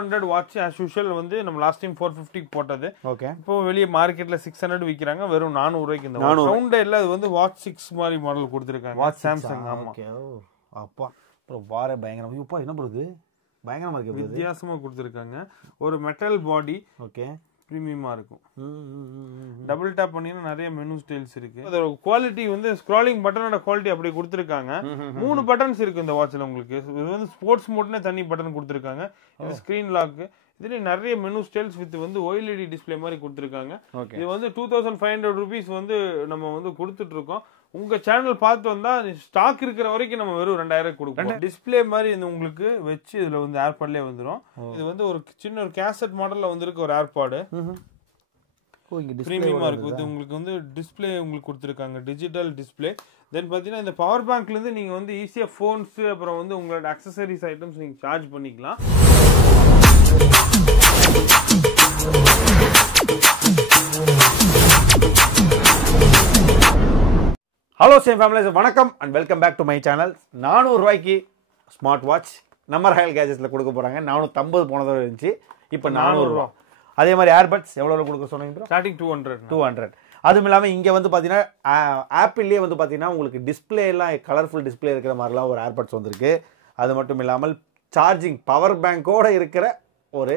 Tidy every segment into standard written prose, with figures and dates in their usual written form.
400 watch as usual வந்து நம்ம last time 450 போட்டது. ஓகே. இப்போ வெளிய மார்க்கெட்ல 600 விக்கிறாங்க. வெறும் 400 ரூபாய்க்கு இந்த ரவுண்ட் இல்ல. இது வந்து வாட்ச் 6 மாதிரி மாடல் கொடுத்திருக்காங்க. Watch Samsung. ஆமா. ஓகே. அப்பா ப்ரோ வாரே பயங்கரமா. இப்போ என்ன ப்ரோ இது பயங்கரமா இருக்கு. வித்தியாசமா கொடுத்திருக்காங்க. ஒரு மெட்டல் பாடி. ஓகே. பிரீமியமா இருக்கும். டபுள் டேப் பண்ணினா நிறைய மெனு ஸ்டைல்ஸ் இருக்கு. அதோட குவாலிட்டி வந்து ஸ்க்ராலிங் பட்டனோட குவாலிட்டி அப்படி கொடுத்திருக்காங்க. 3 பட்டன்ஸ் இருக்கு இந்த வாட்ச்ல உங்களுக்கு. இது வந்து ஸ்போர்ட்ஸ் மோட்னே தனி பட்டன் கொடுத்திருக்காங்க. இது ஸ்கிரீன் லாக். இதுல நிறைய மெனு ஸ்டைல்ஸ் வித் வந்து OLED டிஸ்ப்ளே மாதிரி கொடுத்திருக்காங்க. இது வந்து 2500 ரூபீஸ் வந்து நம்ம வந்து கொடுத்துட்டு இருக்கோம். உங்க சேனல் பார்த்து வந்தா ஸ்டாக் இருக்கிற வரைக்கும் நம்ம வெறும் 2000 கொடுப்போம். டிஸ்ப்ளே மாதிரி இந்த உங்களுக்கு வச்சு இதுல வந்து ஏர்பாட்லயே வந்துரும். இது வந்து ஒரு சின்ன ஒரு கேசட் மாடல்ல வந்திருக்கு ஒரு ஏர்பாட். பிரீமியமா இருக்கு. இது உங்களுக்கு வந்து டிஸ்ப்ளே உங்களுக்கு கொடுத்திருக்காங்க. Digital display. தென் பாத்தீங்கன்னா இந்த பவர் பேங்க்ல இருந்து நீங்க வந்து ஈஸியா போன்ஸ் அப்புறம் வந்து உங்களோட அக்சசரிஸ் ஐட்டம்ஸ் நீங்க சார்ஜ் பண்ணிக்கலாம். ஹலோ சேம் ஃபேமிலிஸ், வணக்கம் and welcome back to my channel. 400 ரூபாய்க்கு ஸ்மார்ட் வாட்ச் நம்ம ராயல் கேஜெட்ஸில் கொடுக்க போகிறாங்க. 450 போனதோட இருந்துச்சு, இப்போ 400 ரூபா. அதே மாதிரி ஏர்பட்ஸ் எவ்வளோ கொடுக்க சொன்னீங்க? ஸ்டார்டிங் 200. அதுவும் இல்லாமல் இங்கே வந்து பார்த்தீங்கன்னா ஆப்பிள்லேயே வந்து பார்த்தீங்கன்னா உங்களுக்கு டிஸ்பிளே எல்லாம் கலர்ஃபுல் டிஸ்பிளே இருக்கிற மாதிரிலாம் ஒரு ஏர்பட்ஸ் வந்திருக்கு. அது மட்டும் இல்லாமல் சார்ஜிங் பவர் பேங்கோடு இருக்கிற ஒரு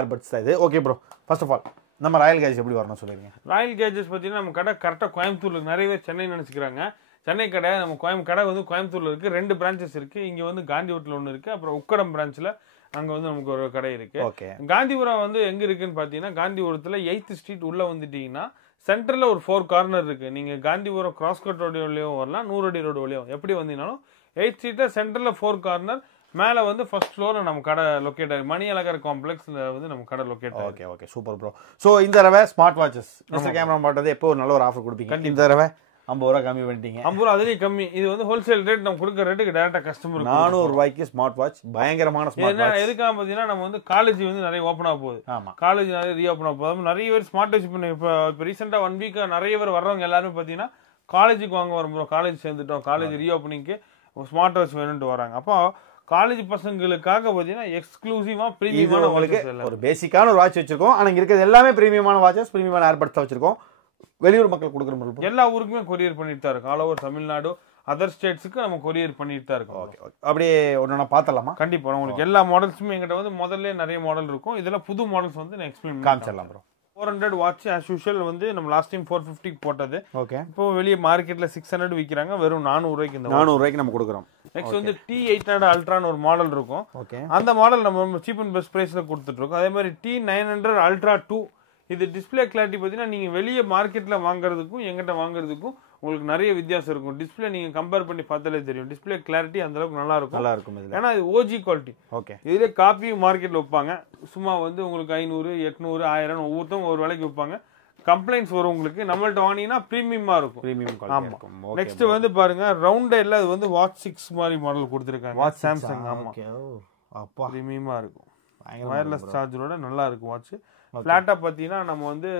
ஏர்பட்ஸ் தான் இது. Okay bro, first of all நம்ம ராயல் கேஜெட்ஸ் எப்படி வரணும் சொல்லுங்க. ராயல் கேஜெட்ஸ் பார்த்தீங்கன்னா நம்ம கடை கரெக்டாக கோயம்புத்தூர்ல நிறைய பேர் சென்னை நினச்சிக்கிறாங்க. சென்னை கடை நம்ம கடை வந்து கோயம்புத்தூர்ல இருக்கு. 2 பிரான்ச்சஸ் இருக்கு. இங்க வந்து காந்திபுரத்தில் ஒன்று இருக்கு. அப்புறம் உக்கடம் பிரான்ச்ல அங்க வந்து நமக்கு ஒரு கடை இருக்கு. காந்திபுரம் வந்து எங்க இருக்குன்னு பாத்தீங்கன்னா காந்திபுரத்துல 8th ஸ்ட்ரீட் உள்ள வந்துட்டீங்கன்னா சென்டர்ல ஒரு 4 கார்னர் இருக்கு. நீங்க காந்திபுரம் கிராஸ்கட் ரோடு வழியும் வரலாம், 100 அடி ரோடு வழியும் எப்படி வந்தீங்கன்னாலும் 8th ஸ்ட்ரீட்ல சென்டர்ல 4 கார்னர். மேல வந்து ஃபர்ஸ்ட் ஃப்ளோர்ல நம்ம கடை லொகேட் ஆகி மணி அழகர் காம்ப்ளெக்ஸ்ல வந்து நம்ம கடை லொகேட் ஆகி. Okay okay, super bro. So இந்த தடவை ஸ்மார்ட் வாட்சஸ் மிஸ்டர் கேமரா மாட்டது எப்போ ஒரு நல்ல ஒரு ஆஃபர் கொடுப்பீங்க. இந்த தடவை 50 ரூபா கம்மி பண்ணிட்டீங்க. 50 ரூபா அதுலேயும் கம்மி. இது வந்து ஹோல்சேல் ரேட். நம்ம கொடுக்குற ரேட்டுக்கு டேரக்டா கஸ்டமர் 400 ரூபாய்க்கு ஸ்மார்ட் வாட்ச், பயங்கரமான ஸ்மார்ட் வாட்ச். எதுக்காக பார்த்தீங்கன்னா நம்ம வந்து காலேஜ் வந்து நிறைய ஓப்பன் ஆக போகுது. காலேஜ் நிறைய ரீஓப்பன் ஆக போகுது. நிறைய பேர் ஸ்மார்ட் வாட்ச் பண்ணி இப்போ ரீசெண்டா 1 வீக்கா நிறைய பேர் வர்றவங்க எல்லாருமே பார்த்தீங்கன்னா காலேஜுக்கு வாங்க வரோம். காலேஜ் சேர்ந்துட்டோம், காலேஜ் ரீஓப்பனிங்க்கு ஸ்மார்ட் வாட்ச் வேணும்ட்டு வராங்க. அப்போ காலேஜ் பசங்களுக்காக பாத்தீங்கன்னா எக்ஸ்க்ளூசிவா பிரீமியமான உங்களுக்கு ஒரு பேசிக்கான ஒரு வாட்ச் வச்சிருக்கோம். ஆனா இருக்கிறது எல்லாமே பிரீமியமான வாட்சஸ், பிரீமியமான ஏர்பட்ஸ் வச்சிருக்கோம். வெளியூர் மக்கள் கொடுக்குற மாதிரி எல்லா ஊருக்குமே கொரியர் பண்ணிட்டு தான் இருக்கோம். ஆல் ஓவர் தமிழ்நாடு, அதர் ஸ்டேட்ஸ்க்கு நம்ம கொரியர் பண்ணிட்டு தான் இருக்கோம். ஓகே ஓகே, அப்படியே ஒண்ணு பார்த்தலாமா? கண்டிப்பா. உங்களுக்கு எல்லா மாடல்ஸுமே எங்கிட்ட வந்து முதல்ல நிறைய மாடல் இருக்கும். இதெல்லாம் புது மாடல்ஸ் வந்து நான் explain காமிச்சிடலாம் bro. 400 watch as usual வந்து நம்ம லாஸ்ட் டைம் 450 போட்டது. ஓகே. இப்போ வெளிய மார்க்கெட்ல 600 விக்கிறாங்க. வெறும் 400 ரூபாய்க்கு இந்த 400 ரூபாய்க்கு நம்ம கொடுக்குறோம். நெக்ஸ்ட் வந்து T800 அல்ட்ரான்னு ஒரு மாடல் இருக்கும். ஓகே. அந்த மாடல் நம்ம சீப் அண்ட் பெஸ்ட் பிரைஸ்ல கொடுத்துட்டு இருக்கோம். அதே மாதிரி T900 அல்ட்ரா 2. இது டிஸ்பிளே கிளாரிட்டி பார்த்தீங்கன்னா நீங்க வெளியே மார்க்கெட்ல வாங்குறதுக்கும் எங்கிட்ட வாங்குறதுக்கும் உங்களுக்கு நிறைய வித்தியாசம் இருக்கும். டிஸ்பிளே நீங்க கம்பேர் பண்ணி பார்த்தாலே தெரியும். டிஸ்பிளே கிளாரிட்டி அந்த அளவுக்கு நல்லா இருக்கும். ஏன்னா இது OG குவாலிட்டி. ஓகே. இதுல காப்பியும் மார்க்கெட்ல வைப்பாங்க. சும்மா வந்து உங்களுக்கு 500, 800, 1000 ஒவ்வொருத்தவங்க ஒரு விலைக்கு வைப்பாங்க. கம்ப்ளைண்ட்ஸ் வரும் உங்களுக்கு. நம்மள்ட்ட வாங்கினா பிரீமியமா இருக்கும். பிரீமியம் குவாலிட்டி இருக்கும். நெக்ஸ்ட் வந்து பாருங்க ரவுண்டே இல்ல, இது வந்து வாட்ச் 6 மாதிரி மாடல் கொடுத்திருக்காங்க. Watch Samsung. ஆமா. அப்பா பிரீமியமா இருக்கும். வயர்லெஸ் சார்ஜரோட நல்லா இருக்கும் வாட்ச். ஃபிளாட்டா பாத்தீங்கன்னா நம்ம வந்து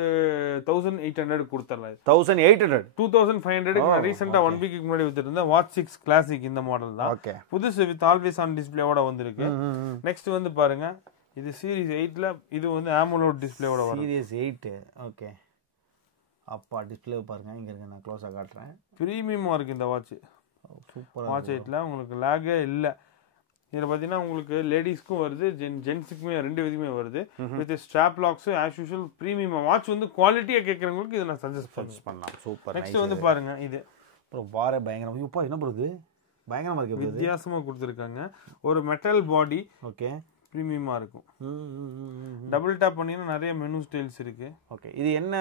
1800 கொடுத்துடலாம். 1800 2500 ரீசெண்டா 1 வீக்கு முன்னாடி வித்துட்டு வாட்ச் 6 கிளாசிக் இந்த மாடல் தான். புதுசு வித் ஆல்வேஸ் ஆன் டிஸ்பிளேவோட வந்திருக்கு. நெக்ஸ்ட் வந்து பாருங்க இது சீரிஸ் 8ல. இது வந்து AMOLED டிஸ்பிளேவோட வரும். சீரிஸ் 8. ஓகே. அப்பா டிஸ்பிளே பாருங்க, இங்க இருக்கு, நான் க்ளோஸா காட்டுறேன். பிரீமியமா இருக்கு இந்த வாட்ச். சூப்பரா வாட்ச் 8ல உங்களுக்கு லாகே இல்ல. இதுல பாத்தீங்கன்னா உங்களுக்கு லேடிஸ்க்கும் வருது, ஜென்ஸுக்குமே 2 விதமே வருது. With strap locks as usual premium watch வந்து குவாலிட்டியா கேக்குறவங்களுக்கு இத நான் சஜஸ்ட் பண்ணலாம். சூப்பர். நெக்ஸ்ட் வந்து பாருங்க இது ப்ரோ வாரே பயங்கரமா. இப்போ என்ன ப்ரோ இது பயங்கரமா இருக்கு. வித்தியாசமா கொடுத்திருக்காங்க. ஒரு மெட்டல் பாடி. ஓகே. பிரீமியமா இருக்கும். டபுள் டேப் பண்ணினா நிறைய மெனு ஸ்டைல்ஸ் இருக்கு. ஓகே. இது என்ன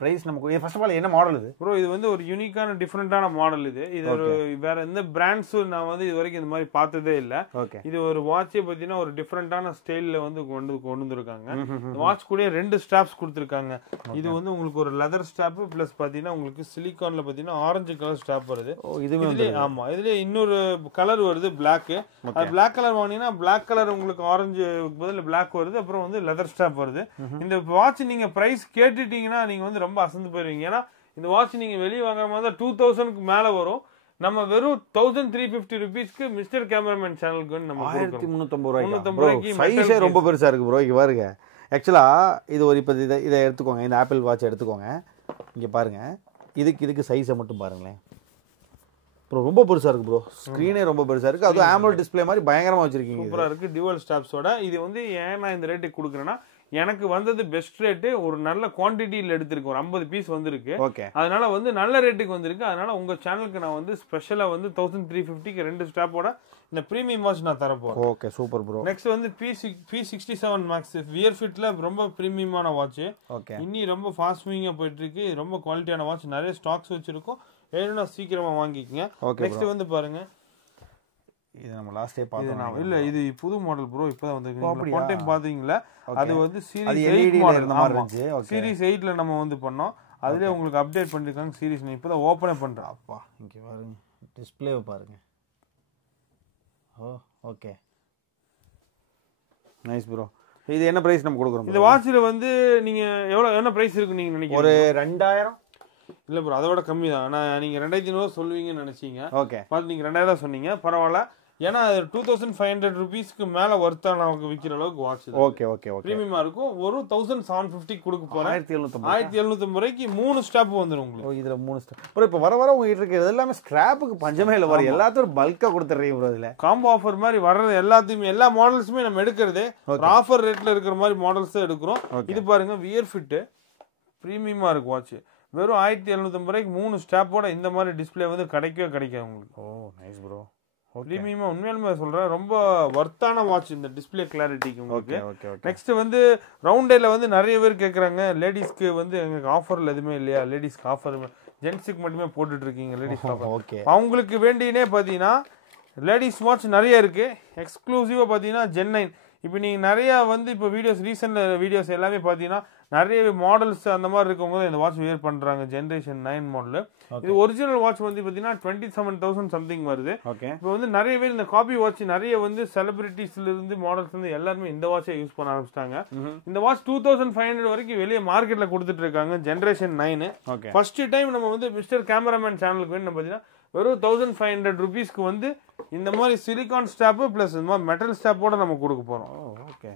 பிரைஸ் நமக்கு? ஃபர்ஸ்ட் ஆஃப் ஆல் என்ன மாடல் இது ப்ரோ? இது வந்து ஒரு யூனிக்கான டிஃபரெண்டான மாடல். இது ஒரு வேற எந்த பிராண்ட்ஸ் நான் வந்து இது வரைக்கும் இந்த மாதிரி பார்த்ததே இல்ல. இது ஒரு வாட்சே பாத்தீங்கன்னா ஒரு டிஃபரெண்டான ஸ்டைல்ல வந்து கொண்டு வந்திருக்காங்க. வாட்ச் கூட 2 ஸ்ட்ராப்ஸ் கொடுத்திருக்காங்க. இது வந்து உங்களுக்கு ஒரு லெதர் ஸ்ட்ராப் பிளஸ் பாத்தீங்கன்னா உங்களுக்கு சிலிகான்ல பாத்தீங்கன்னா ஆரஞ்சு கலர் ஸ்ட்ராப் வருது. இதுவே ஆமா, இதுல இன்னொரு கலர் வருது பிளாக். அது பிளாக் கலர் வாங்கினீங்கன்னா பிளாக் கலர் உங்களுக்கு ஆரஞ்சு பதில் பிளாக் வருது. அப்புறம் வந்து லெதர் ஸ்ட்ராப் வருது. இந்த வாட்ச் நீங்க பிரைஸ் கேட்டுட்டீங்கன்னா நீங்க வந்து ரொம்ப அசந்து போயிருவீங்க. ஏன்னா இந்த வாட்ச் நீங்க வெளியே வாங்குற மாதிரி 2000க்கு மேல வரும். நம்ம வெறும் 1350 rupeesக்கு மிஸ்டர் கேமராமேன் சேனலுக்கு நம்ம 1350 ரூபாய்க்கு சைஸே ரொம்ப பெருசா இருக்கு ப்ரோ. இங்க பாருங்க, ஆக்சுவலா இது ஒரு இப்போ இதை எடுத்துக்கோங்க, இந்த ஆப்பிள் வாட்ச் எடுத்துக்கோங்க. இங்க பாருங்க, இதுக்கு சைஸை மட்டும் பாருங்களேன் ப்ரோ, ரொம்ப பெருசா இருக்கு ப்ரோ. ஸ்க்ரீனே ரொம்ப பெருசா இருக்கு, அதுவும் AMOLED டிஸ்ப்ளே மாதிரி பயங்கரமா வச்சிருக்கீங்க. சூப்பரா இருக்கு, டியூவல் ஸ்டாப்ஸோட. இது வந்து ஏன் நான் இந்த ரேட்டுக்கு கொடுக்குறேன்னா, எனக்கு வந்தது பெஸ்ட் ரேட்டு, ஒரு நல்ல குவான்டிட்டியில் எடுத்திருக்கு, ஒரு 50 பீஸ் வந்திருக்கு. ஓகே, அதனால வந்து நல்ல ரேட்டுக்கு வந்திருக்கு. அதனால உங்க சேனலுக்கு நான் வந்து ஸ்பெஷலா வந்து 1350க்கு 2 ஸ்டாப்போட இந்த பிரீமியம் வாட்ச் நான் தரப்போறேன். Okay super bro. நெக்ஸ்ட் வந்து P67 Max வியர் ஃபிட்ல ரொம்ப பிரீமியமான வாட்ச். ஓகே, இன்னி ரொம்ப ஃபாஸ்ட் மூவிங்கா போயிட்டு இருக்கு, ரொம்ப குவாலிட்டியான வாட்ச், நிறைய ஸ்டாக்ஸ் வச்சிருக்கோம், வேணும்னா சீக்கிரமா வாங்கிக்கங்க. நெக்ஸ்ட் வந்து பாருங்க, இது நம்ம லாஸ்ட் டே பார்த்தோம். இல்ல இது புது மாடல் ப்ரோ, இப்பதான் வந்திருக்கு. போன டைம் பாத்தீங்களா, அது வந்து சீரிஸ் 8 மாடல் இருந்துச்சு. சீரிஸ் 8ல நம்ம வந்து பண்ணோம், அதுலயே உங்களுக்கு அப்டேட் பண்ணிருக்காங்க. சீரிஸ் நான் இப்பதான் ஓபனே பண்றேன். அப்பா இங்க பாருங்க, டிஸ்ப்ளேவை பாருங்க. ஓ ஓகே, நைஸ் ப்ரோ. இது என்ன பிரைஸ் நம்ம கொடுக்குறோம்? இந்த வாட்ச்ல வந்து நீங்க என்ன பிரைஸ் இருக்கு நீங்க நினைக்கிறீங்க? ஒரு 2000. இல்ல ப்ரோ, அதோட கம்மி தான். ஆனா நீங்க 2500 சொல்லுவீங்கன்னு நினைச்சீங்க. ஓகே, பார்த்து நீங்க 2000 சொன்னீங்க, பரவாயில்ல. ஏன்னா 2500 rupeesக்கு மேல வர்த்தா நமக்கு விக்கிற அளவுக்கு வாட்ச். ஓகே ஓகே ஓகே, பிரீமியமா இருக்கும். ஒரு 1750 கொடுக்க போறேன். 1750 ரூபாய்க்கு 3 ஸ்டாப் வந்துரும் உங்களுக்கு. இதுல 3 ஸ்டாப் ப்ரோ. இப்ப வர உங்க கிட்ட இருக்கிறது எல்லாமே ஸ்கிராப்புக்கு பஞ்சமே இல்ல. வர எல்லாத்தையும் பல்கா கொடுத்துறீங்க ப்ரோ. இதுல காம்போ ஆஃபர் மாதிரி வர்றது எல்லாத்தையுமே, எல்லா மாடல்ஸுமே நம்ம எடுக்கிறதே ஒரு ஆஃபர் ரேட்ல இருக்கிற மாதிரி மாடல்ஸ் தான் எடுக்கிறோம். இது பாருங்க, வியர் ஃபிட் பிரீமியமா இருக்கு வாட்ச். வெறும் 1750 ரூபாய்க்கு 3 ஸ்டாப்போட இந்த மாதிரி டிஸ்பிளே வந்து கிடைக்காது உங்களுக்கு. ஓ நைஸ் ப்ரோ. பிரீமியமா உண்மையாலுமே சொல்றேன், ரொம்ப வர்த்தான வாட்ச் இந்த டிஸ்பிளே கிளாரிட்டிக்கு உங்களுக்கு. நெக்ஸ்ட் வந்து ரவுண்ட் டேல வந்து நிறைய பேர் கேக்குறாங்க, லேடிஸ்க்கு வந்து எங்களுக்கு ஆஃபர்ல எதுவுமே இல்லையா, லேடிஸ்க்கு ஆஃபர் ஜென்ட்ஸுக்கு மட்டுமே போட்டுட்டு இருக்கீங்க லேடிஸ் ஆஃபர். அவங்களுக்கு வேண்டியனே பாத்தீங்கன்னா லேடிஸ் வாட்ச் நிறைய இருக்கு. எக்ஸ்க்ளூசிவா பாத்தீங்கன்னா Gen 9. இப்போ நீங்க நிறைய வந்து இப்போ ரீசெண்ட் வீடியோஸ் எல்லாமே பாத்தீங்கன்னா நிறைய மாடல்ஸ் அந்த மாதிரி இருக்கவங்க இந்த வாட்ச் வியர் பண்றாங்க. Generation 9 model. இது ஒரிஜினல் வாட்ச் வந்து பாத்தீங்கன்னா 27,000 சம்திங் வருது. இப்போ வந்து நிறைய பேர் இந்த காப்பி வாட்ச் நிறைய வந்து செலிபிரிட்டிஸ்ல இருந்து மாடல்ஸ் இருந்து எல்லாருமே இந்த வாட்சை யூஸ் பண்ண ஆரம்பிச்சிட்டாங்க. இந்த வாட்ச் 2500 வரைக்கும் வெளியே மார்க்கெட்ல கொடுத்துட்டு இருக்காங்க. ஜெனரேஷன் 9. ஃபர்ஸ்ட் டைம் நம்ம வந்து மிஸ்டர் கேமராமேன் சேனலுக்கு வேணும் பாத்தீங்கன்னா வெறும் 1500 rupeesக்கு வந்து இந்த மாதிரி சிலிகான் ஸ்டாப் பிளஸ் இந்த மாதிரி மெட்டல் ஸ்டாப்போட நம்ம கொடுக்க போறோம். ஓகே,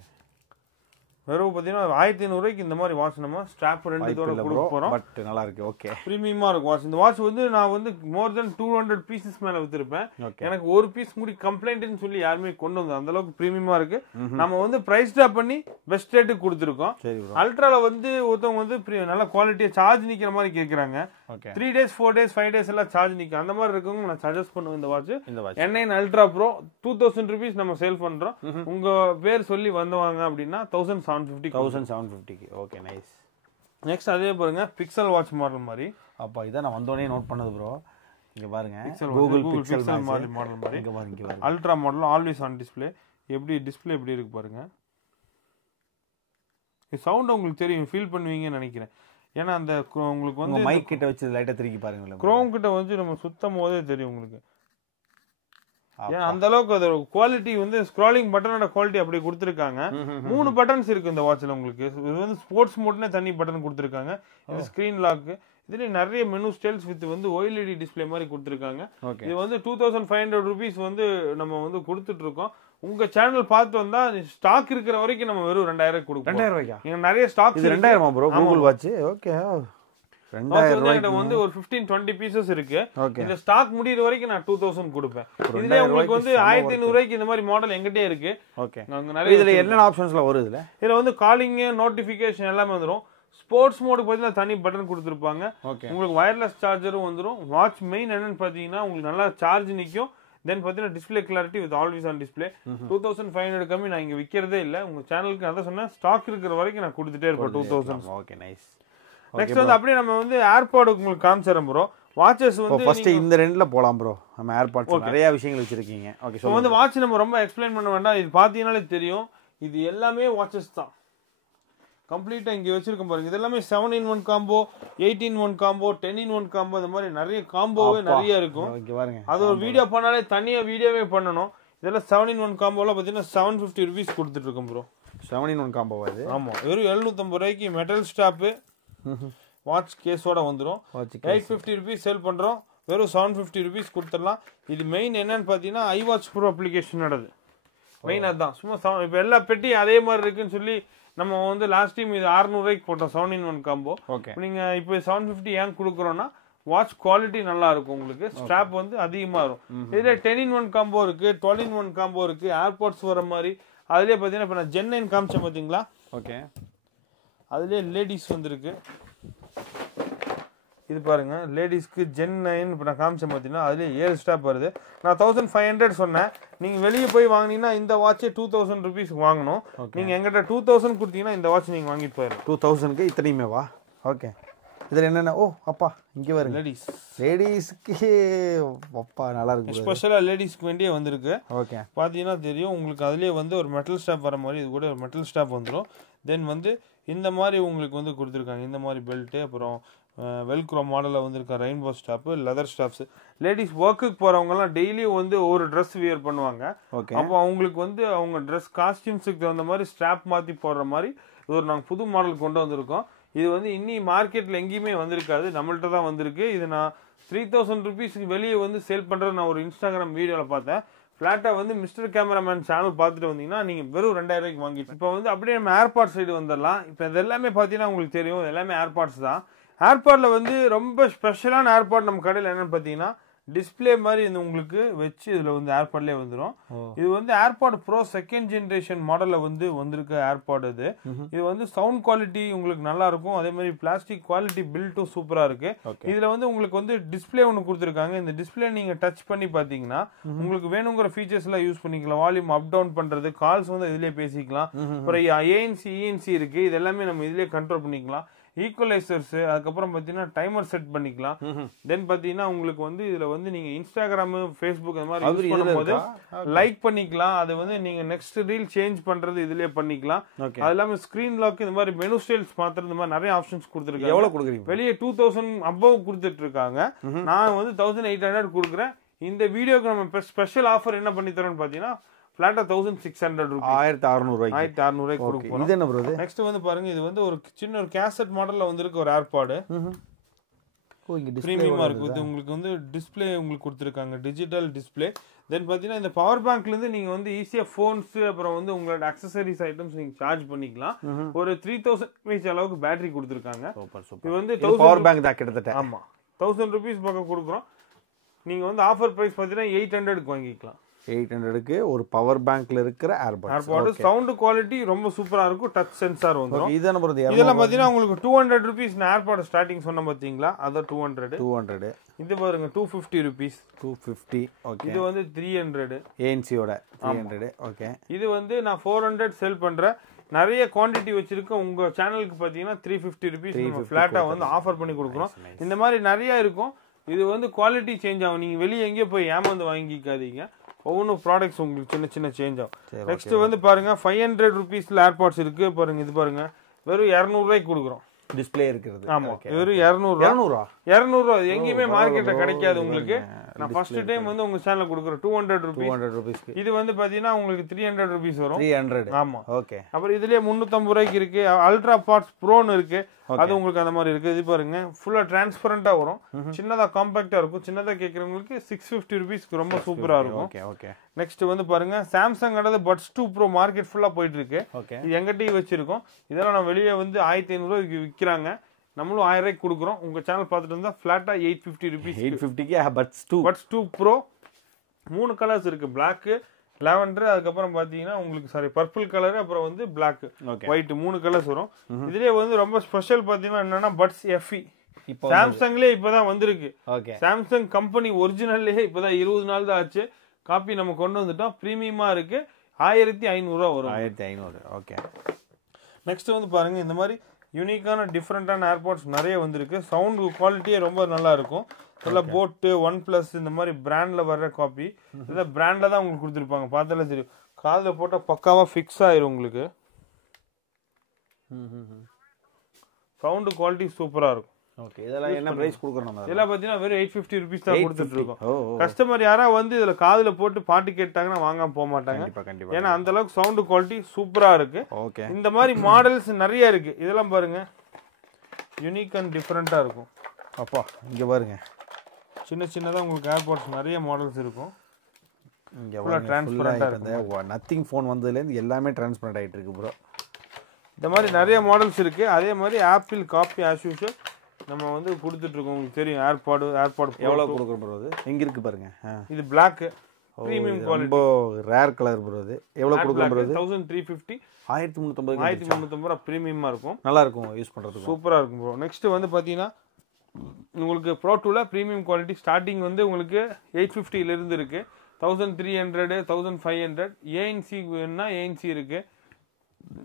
வெறும் பாத்தீங்கன்னா 1500 ரூபாய்க்கு இந்த மாதிரி வாட்ச் நம்ம ஸ்ட்ராப் 2 இதோட கொடுக்க போறோம். பட் நல்லா இருக்கு. ஓகே, பிரீமியமா இருக்கும் வாட்ச். இந்த வாட்ச் வந்து நான் வந்து மோர் தென் 200 பீசஸ் மேல வித்திருப்பேன். எனக்கு ஒரு பீஸ் முடி கம்ப்ளைண்ட்னு சொல்லி யாருமே கொண்டு வந்து அந்த அளவுக்கு பிரீமியமா இருக்கு. நம்ம வந்து பிரைஸ் ட்ராப் பண்ணி பெஸ்ட் ரேட்டுக்கு கொடுத்துருக்கோம். அல்ட்ரால வந்து ஒருத்தவங்க வந்து நல்ல குவாலிட்டியா சார்ஜ் நிக்கிற மாதிரி கேக்குறாங்க. 3 days 4 days 5 days எல்லாம் சார்ஜ் நிக்கும். அந்த மாதிரி இருக்கவங்க நான் சஜஸ்ட் பண்ணுவேன் இந்த watch. N9 Ultra Pro 2000 rupees நம்ம சேல் பண்றோம். உங்க பேர் சொல்லி வந்தவாங்க அப்படின்னா 1750. Okay nice. நெக்ஸ்ட் அதே பாருங்க, பிக்சல் வாட்ச் மாடல் மாதிரி. அப்பா இதான் நான் வந்தோடனே நோட் பண்ணது ப்ரோ. இங்க பாருங்க, Google Pixel மாடல் மாதிரி. இங்க பாருங்க, ultra model, always on display. Display எப்படி இருக்கு பாருங்க. சவுண்ட் உங்களுக்கு தெரியும், ஃபீல் பண்ணுவீங்கன்னு நினைக்கிறேன். ஏன்னா அந்த உங்களுக்கு வந்து மைக் கிட்ட வச்சு லைட்டா திருக்கி பாருங்க. குரோம் கிட்ட வந்து நம்ம சுத்தம் போதே தெரியும் உங்களுக்கு. ஏன்னா அந்த அளவுக்கு அதோட குவாலிட்டி வந்து ஸ்க்ராலிங் பட்டனோட குவாலிட்டி அப்படி கொடுத்துருக்காங்க. 3 பட்டன்ஸ் இருக்கு இந்த வாட்ச்ல உங்களுக்கு. இது வந்து ஸ்போர்ட்ஸ் மோட்னே தனி பட்டன் கொடுத்துருக்காங்க. இது ஸ்கிரீன் லாக். இதுல நிறைய மெனு ஸ்டைல்ஸ் வித் வந்து OLED டிஸ்ப்ளே மாதிரி கொடுத்துருக்காங்க. இது வந்து 2500 rupees வந்து நம்ம வந்து கொடுத்துட்டு இருக்கோம். உங்க சேனல் பார்த்து வந்தா ஸ்டாக் இருக்கிற வரைக்கும் நம்ம வெறும் 2000 கொடுப்போம். 2000 ரூபாய்க்கு நீங்க நிறைய ஸ்டாக். இது 2000 ப்ரோ கூகுள் வாட்ச். ஓகே, 2000 ரூபாய்க்கு வந்து ஒரு 15-20 பீசஸ் இருக்கு. இந்த ஸ்டாக் முடியற வரைக்கும் நான் 2000 கொடுப்பேன். இதுல உங்களுக்கு வந்து 1500 ரூபாய்க்கு இந்த மாதிரி மாடல் எங்கிட்டே இருக்கு. ஓகே, இதுல என்ன ஆப்ஷன்ஸ்ல வருது? இதுல வந்து காலிங், நோட்டிபிகேஷன் எல்லாமே வந்துரும். ஸ்போர்ட்ஸ் மோடுக்கு பாத்தீங்கன்னா தனி பட்டன் கொடுத்திருப்பாங்க. உங்களுக்கு வயர்லெஸ் சார்ஜரும் வந்துரும். வாட்ச் மெயின் என்னன்னு பாத்தீங்கன்னா உங்களுக்கு நல்லா சார்ஜ் நிக்கும். தென் பாத்தீங்கன்னா display clarity with always on display. 2500 கம்மி நான் இங்க விக்கிறதே இல்ல. உங்க சேனலுக்கு அதான் சொன்னேன், ஸ்டாக் இருக்கிற வரைக்கும் நான் கொடுத்துட்டே இருப்பேன் 2000. Okay nice. நெக்ஸ்ட் வந்து அப்படியே நம்ம வந்து ஏர்பாட் உங்களுக்கு காமிச்சறோம் ப்ரோ. வாட்சஸ் வந்து ஃபர்ஸ்ட் இந்த ரெண்டுல போலாம் ப்ரோ. நம்ம ஏர்பாட்ஸ் நிறைய விஷயங்கள் வச்சிருக்கீங்க. ஓகே, சோ வந்து வாட்ச் நம்ம ரொம்ப எக்ஸ்பிளைன் பண்ண வேண்டாம். இது பாத்தீங்கனாலே தெரியும், இது எல்லாமே வாட்சஸ் தான். கம்ப்ளீட்டா இங்க வச்சிருக்கோம் பாருங்க. இது எல்லாமே 7-in-1 combo, 8-in-1 combo, 10-in-1 combo, இந்த மாதிரி நிறைய காம்போவே நிறைய இருக்கும். இங்க பாருங்க, அது ஒரு வீடியோ பண்ணாலே தனியா வீடியோவே பண்ணணும். இதெல்லாம் 7-in-1 காம்போல பாத்தீங்கன்னா 750 rupees கொடுத்துட்டு இருக்கோம் ப்ரோ. 7-in-1 காம்போ அது. ஆமா, வெறும் 750 ரூபாய்க்கு மெட்டல் ஸ்டாப் வாட்ச் கேஸோட வந்துரும். 850 rupees சேல் பண்றோம். வெறும் 750 rupees கொடுத்துடலாம். இது மெயின் என்னன்னு பார்த்தீங்கன்னா iWatch Pro அப்ளிகேஷன் நடது மெயின். அதுதான் சும்மா இப்போ எல்லா பெட்டி அதே மாதிரி இருக்குன்னு சொல்லி நம்ம வந்து லாஸ்ட் டைம் இது 600 ரூபாய்க்கு போட்டோம் 7-in-1 காம்போ. நீங்க இப்போ 750 ஏன் கொடுக்குறோம்னா வாட்ச் குவாலிட்டி நல்லா இருக்கும் உங்களுக்கு, ஸ்ட்ராப் வந்து அதிகமா இருக்கும். இதுல 10-in-1 காம்போ இருக்கு, 12-in-1 காம்போ இருக்கு, ஏர்பாட்ஸ் வர மாதிரி. அதுலயே பாத்தீங்கன்னா இப்போ நான் Gen 9 காமிச்சேன் பாத்தீங்களா, ஓகே, அதுலயே லேடிஸ் வந்திருக்கு. இது பாருங்க லேடிஸ்க்கு Gen 9 இப்போ நான் காமிச்சேன் பார்த்தீங்கன்னா அதுலேயே 7 ஸ்டாப் வருது. நான் 1500 சொன்னேன், நீங்கள் வெளியே போய் வாங்கினீங்கன்னா இந்த வாட்சே 2000 rupees வாங்கணும். நீங்கள் எங்கிட்ட 2000 கொடுத்தீங்கன்னா இந்த வாட்ச் நீங்கள் வாங்கிட்டு போயிடலாம். 2000க்கு இத்தனையுமே வா. ஓகே, இதில் என்னென்ன, ஓ அப்பா இங்கே வருங்க லேடிஸ்க்கு அப்பா நல்லா இருக்கு. ஸ்பெஷலாக லேடிஸ்க்கு வேண்டியே வந்திருக்கு. ஓகே, பார்த்தீங்கன்னா தெரியும் உங்களுக்கு அதுலேயே வந்து ஒரு மெட்டல் ஸ்டாப் வர மாதிரி, இது கூட ஒரு மெட்டல் ஸ்டாப் வந்துடும். தென் வந்து இந்த மாதிரி உங்களுக்கு வந்து கொடுத்துருக்காங்க, இந்த மாதிரி பெல்ட்டு, அப்புறம் வெல்க்ரோ மாடலில் வந்திருக்க rainbow strap, leather straps. Ladies ஒர்க்குக்கு போகிறவங்கலாம் டெய்லியும் வந்து ஒரு ட்ரெஸ் வியர் பண்ணுவாங்க. அப்போ அவங்களுக்கு வந்து அவங்க ட்ரெஸ் காஸ்டியூம்ஸுக்கு தகுந்த மாதிரி ஸ்ட்ராப் மாற்றி போடுற மாதிரி இது ஒரு நாங்கள் புது மாடல் கொண்டு வந்திருக்கோம். இது வந்து இன்னி மார்க்கெட்டில் எங்கேயுமே வந்திருக்காது, நம்மள்ட்ட தான் வந்திருக்கு. இது நான் 3000 rupeesக்கு வெளியே வந்து சேல் பண்ணுறது நான் ஒரு இன்ஸ்டாகிராம் வீடியோவில் பார்த்தேன். ஃப்ளாட்டாக வந்து மிஸ்டர் கேமராமேன் சேனல் பார்த்துட்டு வந்தீங்கன்னா நீங்கள் வெறும் 2000 ரூபாய்க்கு வாங்கிட்டு. இப்போ வந்து அப்படியே நம்ம ஏர்பாட் சைடு வந்துடலாம். இப்போ இது எல்லாமே பார்த்தீங்கன்னா உங்களுக்கு தெரியும், எல்லாமே ஏர்பாட்ஸ் தான். ஏர்பாட்ல வந்து ரொம்ப ஸ்பெஷலான ஏர்பாட் நம்ம கடையில் என்னன்னு பார்த்தீங்கன்னா டிஸ்பிளே மாதிரி இந்த உங்களுக்கு வச்சு இதில் வந்து ஏர்பாட்லேயே வந்துடும். இது வந்து ஏர்பாட் ப்ரோ 2nd generation மாடலில் வந்து வந்திருக்க ஏர்பாட். இது வந்து சவுண்ட் குவாலிட்டி உங்களுக்கு நல்லா இருக்கும், அதே மாதிரி பிளாஸ்டிக் குவாலிட்டி பில்ட்டும் சூப்பராக இருக்கு. இதில் வந்து உங்களுக்கு வந்து டிஸ்பிளே ஒன்று கொடுத்துருக்காங்க. இந்த டிஸ்பிளே நீங்கள் டச் பண்ணி பார்த்தீங்கன்னா உங்களுக்கு வேணுங்கிற ஃபீச்சர்ஸ் எல்லாம் யூஸ் பண்ணிக்கலாம். வால்யூம் அப் டவுன் பண்ணுறது, கால்ஸ் வந்து இதுலேயே பேசிக்கலாம். அப்புறம் ANC ENC இருக்கு, இது எல்லாமே நம்ம இதுலேயே கண்ட்ரோல் பண்ணிக்கலாம். ஈக்குவலைசர்ஸ், அதுக்கப்புறம் பார்த்தீங்கன்னா டைமர் செட் பண்ணிக்கலாம். தென் பார்த்தீங்கன்னா உங்களுக்கு வந்து இதில் வந்து நீங்கள் இன்ஸ்டாகிராம், ஃபேஸ்புக் அந்த மாதிரி யூஸ் பண்ணும்போது லைக் பண்ணிக்கலாம். அது வந்து நீங்கள் நெக்ஸ்ட் ரீல் சேஞ்ச் பண்ணுறது இதுலேயே பண்ணிக்கலாம். அது இல்லாமல் ஸ்க்ரீன் லாக், இந்த மாதிரி மெனு ஸ்டைல்ஸ் மாற்றுறது, இந்த மாதிரி நிறைய ஆப்ஷன்ஸ் கொடுத்துருக்காங்க. எவ்வளோ கொடுக்குறீங்க? வெளியே 2000 above கொடுத்துட்டு இருக்காங்க, நான் வந்து 1800 கொடுக்குறேன். இந்த வீடியோக்கு நம்ம ஸ்பெஷல் ஆஃபர் என்ன பண்ணி தரோம்னு பார்த்தீங்கன்னா ஃபிளாட்டா 1600 rupees, 1600 ரூபாய்க்கு கொடுப்போம். இது என்ன ப்ரோ? நெக்ஸ்ட் வந்து பாருங்க, இது வந்து ஒரு சின்ன ஒரு கேசட் மாடல்ல வந்திருக்க ஒரு ஏர்பாட். பிரீமியமா இருக்கு. இது உங்களுக்கு வந்து டிஸ்பிளே உங்களுக்கு கொடுத்துருக்காங்க, டிஜிட்டல் டிஸ்பிளே. தென் பார்த்தீங்கன்னா இந்த பவர் பேங்க்ல இருந்து நீங்க வந்து ஈஸியா போன்ஸ், அப்புறம் வந்து உங்களோட அக்சசரிஸ் ஐட்டம்ஸ் நீங்க சார்ஜ் பண்ணிக்கலாம். ஒரு 3000 mAh அளவுக்கு பேட்டரி கொடுத்துருக்காங்க. இது வந்து பவர் பேங்க் தான் கிட்டத்தட்ட. ஆமா, 1000 rupees பக்கம் கொடுக்குறோம். நீங்க வந்து ஆஃபர் பிரைஸ் பார்த்தீங்கன்னா 800க்கு வாங்கிக்கலாம். 800க்கு ஒரு பவர் பேங்க்ல இருக்கிற ஏர்பாட். சவுண்ட் குவாலிட்டி ரொம்ப சூப்பரா இருக்கும், டச் சென்சார் வந்துரும். இதெல்லாம் பாத்தீங்கன்னா உங்களுக்கு 200 rupees ஏர்பாட் ஸ்டார்டிங் சொன்ன பாத்தீங்களா, அது 200. இது பாருங்க 250 rupees. 250. ஓகே, இது வந்து 300 ANC ஓட 300. ஓகே, இது வந்து நான் 400 செல் பண்றேன். நிறைய குவாண்டிட்டி வச்சிருக்கோம். உங்க சேனலுக்கு பாத்தீங்கன்னா 350 rupees ஃபிளாட்டா வந்து ஆஃபர் பண்ணி கொடுக்குறோம். இந்த மாதிரி நிறைய இருக்கும். இது வந்து குவாலிட்டி சேஞ்ச் ஆகும், நீங்க வெளியே எங்கேயோ போய் ஏமாந்து வாங்கிக்காதீங்க. ஒவ்வொன்றும் ப்ராடக்ட்ஸ் உங்களுக்கு சின்ன சின்ன சேஞ்ச் ஆகும். நெக்ஸ்ட் வந்து பாருங்க 500 rupeesல ஏர்பாட்ஸ் இருக்கு பாருங்க. இது பாருங்க வெறும் 200 ரூபாய்க்கு கொடுக்குறோம். டிஸ்பிளே இருக்கிறது. ஆமா, வெறும் 200 ரூபா. எங்கேயுமே மார்க்கெட்ல கிடைக்காது உங்களுக்கு. நான் ஃபர்ஸ்ட் டைம் வந்து உங்க சேனல்ல கொடுக்குறேன் 200 rupees. இது வந்து பாத்தீங்கன்னா உங்களுக்கு 300 rupees வரும். 300. ஆமா, ஓகே. அப்புறம் இதுலயே 350 ரூபாய்க்கு இருக்கு. அல்ட்ரா பாட்ஸ் ப்ரோன்னு இருக்கு, அது உங்களுக்கு அந்த மாதிரி இருக்கு. இது பாருங்க ஃபுல்லா டிரான்ஸ்பரண்டா வரும், சின்னதா காம்பாக்டா இருக்கும். சின்னதா கேக்குறவங்களுக்கு 650 rupeesக்கு ரொம்ப சூப்பரா இருக்கும். Okay okay. நெக்ஸ்ட் வந்து பாருங்க சாம்சங் ஆனது பட்ஸ் 2 Pro மார்க்கெட் ஃபுல்லா போயிட்டு இருக்கு. இது எங்கிட்டயும் வச்சிருக்கோம். இதெல்லாம் நான் வெளியே வந்து 1500 ரூபாய்க்கு விற்கிறாங்க, நம்மளும் 1000 ரூபாய்க்கு கொடுக்குறோம். உங்க சேனல் பார்த்துட்டு இருந்தா ஃபிளாட்டா 850 rupees. 850க்கு பட்ஸ் 2 Pro 3 கலர்ஸ் இருக்கு, பிளாக், லாவெண்டர், அதுக்கப்புறம் பாத்தீங்கன்னா உங்களுக்கு பர்பிள் கலர், அப்புறம் வந்து பிளாக், ஒயிட், 3 கலர்ஸ் வரும். இதுலயே வந்து ரொம்ப ஸ்பெஷல் பாத்தீங்கன்னா என்னன்னா பட்ஸ் FE. சாம்சங்லயே இப்பதான் வந்திருக்கு. சாம்சங் கம்பெனி ஒரிஜினல்லே இப்பதான் 20 நாள் தான் ஆச்சு. காப்பி நம்ம கொண்டு வந்துட்டோம், பிரீமியமா இருக்கு. 1500 ரூபா வரும். 1500. ஓகே. நெக்ஸ்ட் வந்து பாருங்க இந்த மாதிரி யூனிக்கான டிஃப்ரெண்டான ஏர்பாட்ஸ் நிறைய வந்திருக்கு. சவுண்ட் குவாலிட்டியே ரொம்ப நல்லா இருக்கும். இதெல்லாம் போட்டு, OnePlus இந்த மாதிரி பிராண்ட்ல வர்ற காப்பி. இதை பிராண்ட்ல தான் உங்களுக்கு கொடுத்துருப்பாங்க, பார்த்தாலே தெரியும். காதில் போட்டால் பக்காவா ஃபிக்ஸ் ஆயிரும் உங்களுக்கு. சவுண்ட் குவாலிட்டி சூப்பரா இருக்கும். ஓகே, இதெல்லாம் என்ன பிரைஸ் கொடுக்கறோம்? இதெல்லாம் பாத்தீங்கன்னா வெறும் 850 rupees தான் கொடுத்துட்டு இருக்கோம். கஸ்டமர் யாரா வந்து இதுல காதுல போட்டு பாட்டு கேட்டாங்கன்னா வாங்காம போக மாட்டாங்க. ஏன்னா அந்த அளவுக்கு சவுண்ட் குவாலிட்டி சூப்பரா இருக்கு. ஓகே, இந்த மாதிரி மாடல்ஸ் நிறைய இருக்கு. இதெல்லாம் பாருங்க யூனிக் அண்ட் டிஃபரெண்டா இருக்கும். அப்பா இங்க பாருங்க சின்ன சின்னதாக உங்களுக்கு ஏர்பாட்ஸ் நிறைய மாடல்ஸ் இருக்கும். இங்கே டிரான்ஸ்பரண்டாக இருக்கும். நத்திங் ஃபோன் வந்ததுலேருந்து எல்லாமே டிரான்ஸ்பரண்ட் ஆகிட்டு இருக்கு ப்ரோ. இந்த மாதிரி நிறைய மாடல்ஸ் இருக்குது. அதே மாதிரி ஆப்பிள் காப்பி ஆஸ் யூஷுவல் நம்ம வந்து கொடுத்துட்ருக்கோம். உங்களுக்கு தெரியும் ஏர்பாட் எவ்வளோ கொடுக்குறோம் ப்ரோ? அது எங்கே இருக்குது பாருங்க. இது பிளாக் ப்ரீமியம் குவாலிட்டி, ரொம்ப ரேர் கலர் ப்ரோ. அது எவ்வளோ கொடுக்குறோம் ப்ரோ? 1350, 1350 ரூபா ப்ரீமியமாக இருக்கும். நல்லா இருக்கும் யூஸ் பண்ணுறதுக்கு, சூப்பராக இருக்கும் ப்ரோ. நெக்ஸ்ட் வந்து பார்த்தீங்கன்னா உங்களுக்கு ப்ரோ 2ல ப்ரீமியம் குவாலிட்டி ஸ்டார்டிங் வந்து உங்களுக்கு 850 இருக்கு, 1300, 1500. ஏஎன்சி வேணும்னா ஏஎன்சி இருக்கு.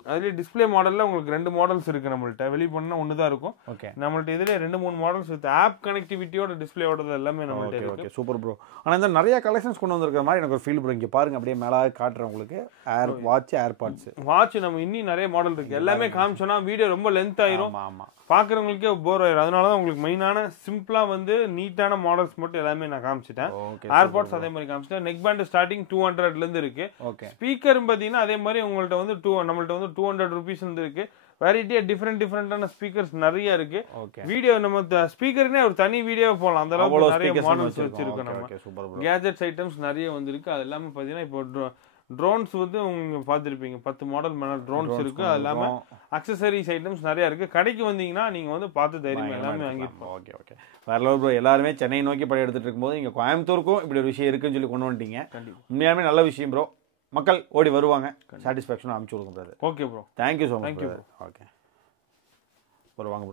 அதுலேயே டிஸ்பிளே மாடலில் உங்களுக்கு 2 மாடல்ஸ் இருக்குது. நம்மள்ட்ட வெளியே பண்ணால் ஒன்று தான் இருக்கும். ஓகே, நம்மள்ட்ட இதில் 2-3 மாடல்ஸ் வித் ஆப் கனெக்டிவிட்டியோட டிஸ்பிளேயோட எல்லாமே நம்மள்ட்ட இருக்கு. Okay super bro. ஆனால் இந்த நிறைய கலெக்ஷன்ஸ் கொண்டு வந்திருக்கிற மாதிரி எனக்கு ஒரு ஃபீல் ப்ரோ. இங்கே பாருங்க, அப்படியே மேலே காட்டுறேன் உங்களுக்கு. ஏர்பாட்ஸ் நம்ம இன்னும் நிறைய மாடல் இருக்கு. எல்லாமே காமிச்சோன்னா வீடியோ ரொம்ப லென்த் ஆயிரும். ஆமாம், பார்க்குறவங்களுக்கே போர் ஆயிரும். அதனால தான் உங்களுக்கு மெயினான சிம்பிளாக வந்து நீட்டான மாடல்ஸ் மட்டும் எல்லாமே நான் காமிச்சிட்டேன். ஏர்பாட்ஸ் அதே மாதிரி காமிச்சிட்டேன். நெக் பேண்ட் ஸ்டார்டிங் 200 இருக்கு. ஓகே, ஸ்பீக்கர் பார்த்தீங்கன்னா அதே மாதிரி உங்கள்ட்ட வந்து நம்மள்ட்ட வந்து 200 rupees இருக்கு. வெரைட்டியா டிஃப்ரெண்டான ஸ்பீக்கர்ஸ் நிறைய இருக்கு. வீடியோ நம்ம ஸ்பீக்கர்னே ஒரு தனி வீடியோ போடலாம். அந்த அளவுக்கு நிறைய மாடல்ஸ் வச்சிருக்கோம். நம்ம கேஜெட்ஸ் ஐட்டம்ஸ் நிறைய வந்திருக்கு. அது எல்லாமே பார்த்தீங்கன்னா இப்போ ட்ரோன்ஸ் வந்து உங்க பார்த்துருப்பீங்க, 10 மாடல் மேல ட்ரோன்ஸ் இருக்கு. அது இல்லாம அக்சசரிஸ் ஐட்டம்ஸ் நிறைய இருக்கு. கடைக்கு வந்தீங்கன்னா நீங்க வந்து பார்த்து தைரியமா எல்லாமே வாங்கிருப்போம். ஓகே ஓகே, வேற லெவல் ப்ரோ. எல்லாருமே சென்னை நோக்கி படம் எடுத்துட்டு இருக்கும்போது இங்க கோயம்புத்தூருக்கும் இப்படி ஒரு விஷயம் இருக்குன்னு சொல்லி கொண்டு வந்துட்டீங்க. உண்மையாலுமே நல்ல விஷயம் ப்ரோ. மக்கள் ஓடி வருவாங்க, சாட்டிஸ்ஃபேக்ஷனாக அனுப்பிச்சு கொடுக்கும் bro. Okay bro, thank you so much. Okay bro, வாங்க ப்ரோ.